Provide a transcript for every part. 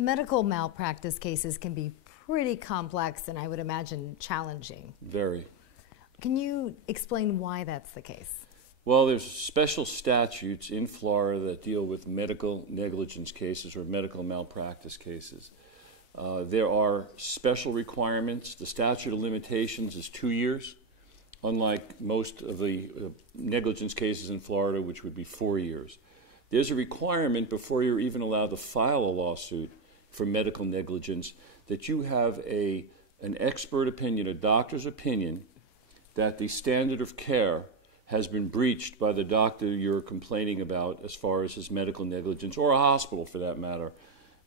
medical malpractice cases can be pretty complex and I would imagine challenging. Very. Can you explain why that's the case? Well, there's special statutes in Florida that deal with medical negligence cases or medical malpractice cases. There are special requirements. The statute of limitations is 2 years, unlike most of the negligence cases in Florida, which would be 4 years. There's a requirement before you're even allowed to file a lawsuit for medical negligence that you have an expert opinion, a doctor's opinion, that the standard of care has been breached by the doctor you're complaining about as far as his medical negligence, or a hospital for that matter,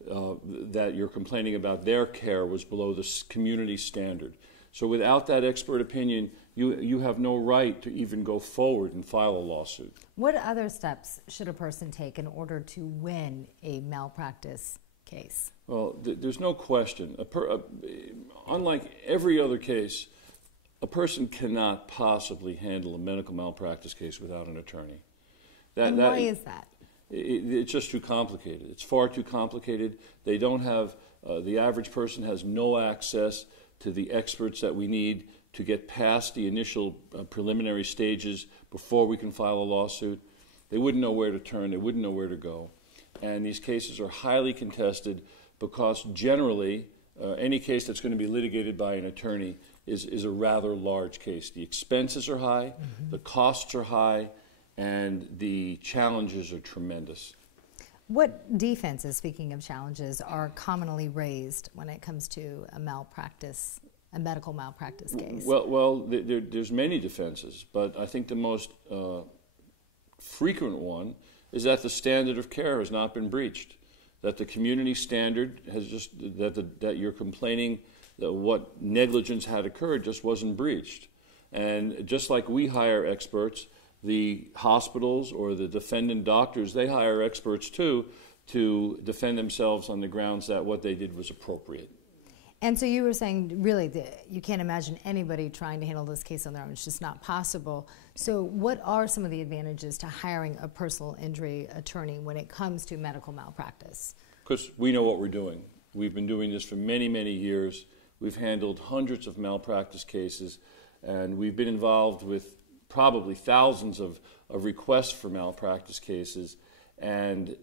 that you're complaining about their care was below the community standard. So without that expert opinion, you have no right to even go forward and file a lawsuit. What other steps should a person take in order to win a malpractice case? Well, there's no question. Unlike every other case, a person cannot possibly handle a medical malpractice case without an attorney. And why is that? It's just too complicated. It's far too complicated. They don't have, the average person has no access to the experts that we need to get past the initial preliminary stages before we can file a lawsuit. They wouldn't know where to turn. They wouldn't know where to go. And these cases are highly contested because generally any case that's going to be litigated by an attorney is a rather large case. The expenses are high, the costs are high, and the challenges are tremendous. What defenses, speaking of challenges, are commonly raised when it comes to a medical malpractice case? Well, there's many defenses, but I think the most frequent one is that the standard of care has not been breached, that the community standard has that you're complaining that what negligence had occurred just wasn't breached. And just like we hire experts, the hospitals or the defendant doctors, they hire experts too to defend themselves on the grounds that what they did was appropriate. And so you were saying, really, you can't imagine anybody trying to handle this case on their own. It's just not possible. So what are some of the advantages to hiring a personal injury attorney when it comes to medical malpractice? Because we know what we're doing. We've been doing this for many, many years. We've handled hundreds of malpractice cases, and we've been involved with probably thousands of requests for malpractice cases. And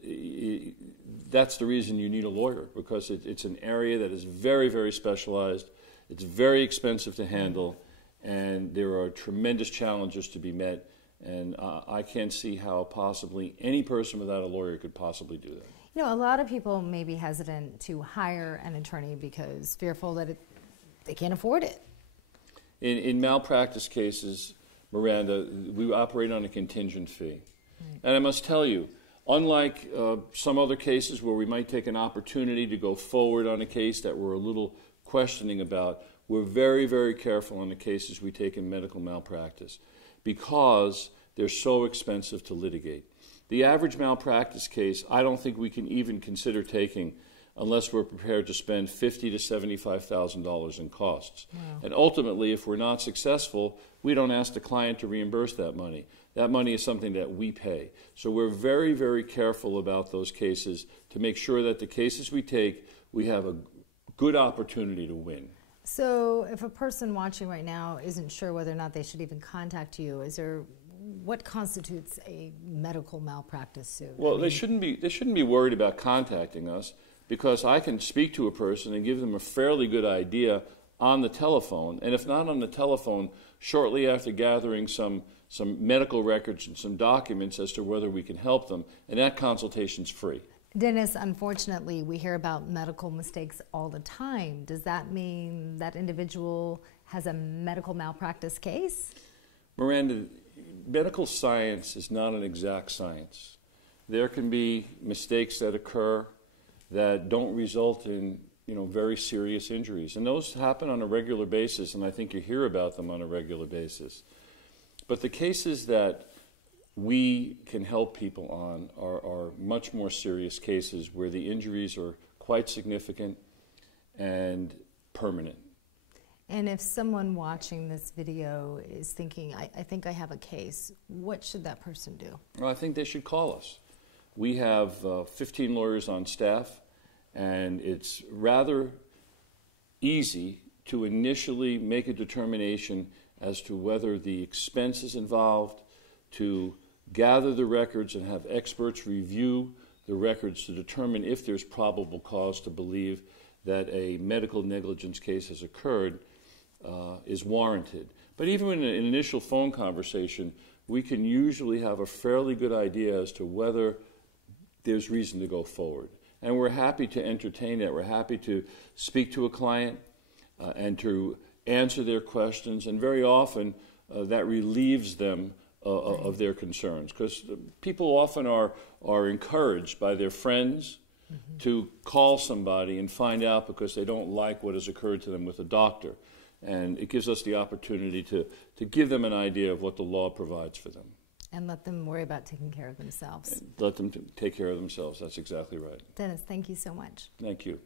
that's the reason you need a lawyer, because it's an area that is very, very specialized. It's very expensive to handle, and there are tremendous challenges to be met. And I can't see how possibly any person without a lawyer could possibly do that. You know, a lot of people may be hesitant to hire an attorney because fearful that they can't afford it. In malpractice cases, Miranda, we operate on a contingent fee. Right. And I must tell you, unlike some other cases where we might take an opportunity to go forward on a case that we're a little questioning about, we're very, very careful on the cases we take in medical malpractice because they're so expensive to litigate. The average malpractice case, I don't think we can even consider taking unless we're prepared to spend $50,000 to $75,000 in costs. Wow. And ultimately, if we're not successful, we don't ask the client to reimburse that money. That money is something that we pay. So we're very, very careful about those cases to make sure that the cases we take, we have a good opportunity to win. So if a person watching right now isn't sure whether or not they should even contact you, what constitutes a medical malpractice suit? Well, they shouldn't be worried about contacting us, because I can speak to a person and give them a fairly good idea on the telephone, and if not on the telephone, shortly after gathering some medical records and some documents as to whether we can help them, and that consultation's free. Dennis, unfortunately, we hear about medical mistakes all the time. Does that mean that individual has a medical malpractice case? Miranda, medical science is not an exact science. There can be mistakes that occur that don't result in very serious injuries. And those happen on a regular basis, and I think you hear about them on a regular basis. But the cases that we can help people on are much more serious cases where the injuries are quite significant and permanent. And if someone watching this video is thinking, I think I have a case, what should that person do? Well, I think they should call us. We have 15 lawyers on staff, And it's rather easy to initially make a determination as to whether the expenses involved, to gather the records and have experts review the records to determine if there's probable cause to believe that a medical negligence case has occurred, is warranted. But even in an initial phone conversation, we can usually have a fairly good idea as to whether there's reason to go forward. And we're happy to entertain that. We're happy to speak to a client and to answer their questions. And very often that relieves them of their concerns. Because people often are encouraged by their friends to call somebody and find out because they don't like what has occurred to them with a doctor. And it gives us the opportunity to give them an idea of what the law provides for them. And let them worry about taking care of themselves. Let them take care of themselves. That's exactly right. Dennis, thank you so much. Thank you.